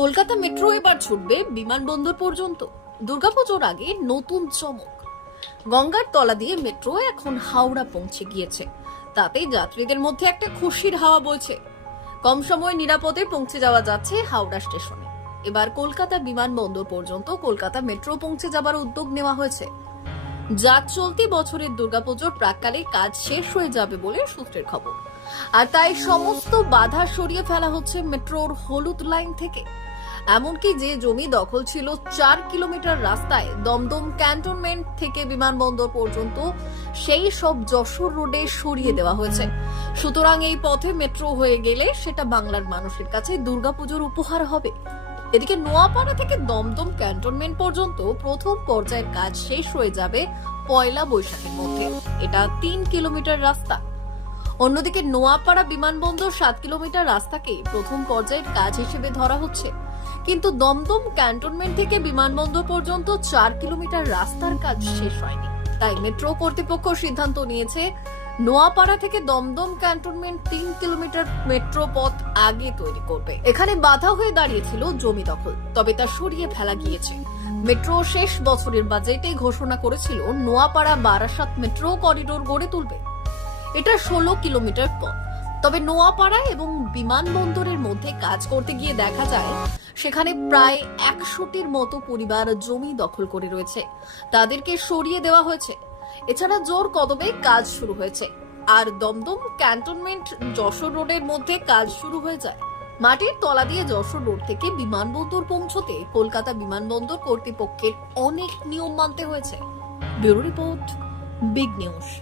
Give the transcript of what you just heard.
Kolkata metro এবার ছুটবে বিমানবন্দর পর্যন্ত। দুর্গাপুজোর আগে নতুন চমক। গঙ্গার তলা দিয়ে মেট্রো এখন হাওড়া পৌঁছে গিয়েছে। তাতে যাত্রীদের মধ্যে একটা খুশির হাওয়া বইছে। কম সময়ে নিরাপদে পৌঁছে যাওয়া যাচ্ছে হাওড়া স্টেশনে। এবার কলকাতা বিমানবন্দর পর্যন্ত কলকাতা মেট্রো পৌঁছে যাবার উদ্যোগ নেওয়া হয়েছে। যা চলতি বছরের দুর্গাপুজোর প্রাককালে কাজ শেষ হয়ে যাবে বলে সূত্রের খবর। আর তাই সমস্ত বাধা সরিয়ে ফেলা হচ্ছে মেট্রোর হলুদ লাইন থেকে। এমনকি যে জমি দখল ছিল চার কিলোমিটার রাস্তায়, দমদম ক্যান্টনমেন্ট থেকে বিমানবন্দর পর্যন্ত সেই সব যশোর রোডে সরিয়ে দেওয়া হয়েছে। সুতরাং এই পথে মেট্রো হয়ে গেলে সেটা বাংলার মানুষের কাছে দুর্গাপুজোর উপহার হবে। এদিকে নোয়াপাড়া থেকে দমদম ক্যান্টনমেন্ট পর্যন্ত প্রথম পর্যায়ের কাজ শেষ হয়ে যাবে পয়লা বৈশাখের মধ্যে। এটা তিন কিলোমিটার রাস্তা। অন্যদিকে নোয়াপাড়া বিমানবন্দর সাত কিলোমিটার রাস্তাকে প্রথম পর্যায়ের কাজ হিসেবে ধরা হচ্ছে। কিন্তু দমদম ক্যান্টনমেন্ট থেকে বিমানবন্দর পর্যন্ত চার কিলোমিটার রাস্তার কাজ শেষ হয়নি। তাই মেট্রো কর্তৃপক্ষ সিদ্ধান্ত নিয়েছে, নোয়াপাড়া থেকে দমদম ক্যান্টনমেন্ট তিন কিলোমিটার মেট্রো পথ আগে তৈরি করবে। এখানে বাধা হয়ে দাঁড়িয়েছিল জমি দখল, তবে তা সরিয়ে ফেলা গিয়েছে। মেট্রো শেষ বছরের বাজেটে ঘোষণা করেছিল, নোয়াপাড়া বারাসাত মেট্রো করিডোর গড়ে তুলবে। এটা ষোলো কিলোমিটার পথ। তবে নোয়াপাড়া এবং বিমানবন্দরের মধ্যে কাজ করতে গিয়ে দেখা যায়, সেখানে প্রায় একশোটির মতো পরিবার জমি দখল করে রয়েছে। তাদেরকে সরিয়ে দেওয়া হয়েছে। এছাড়া জোর কদমে কাজ শুরু হয়েছে। আর দমদম ক্যান্টনমেন্ট যশোর রোডের মধ্যে কাজ শুরু হয়ে যায়। মাটির তলা দিয়ে যশোর রোড থেকে বিমানবন্দর পৌঁছতে কলকাতা বিমানবন্দর কর্তৃপক্ষের অনেক নিয়ম মানতে হয়েছে। Bureau report, big news.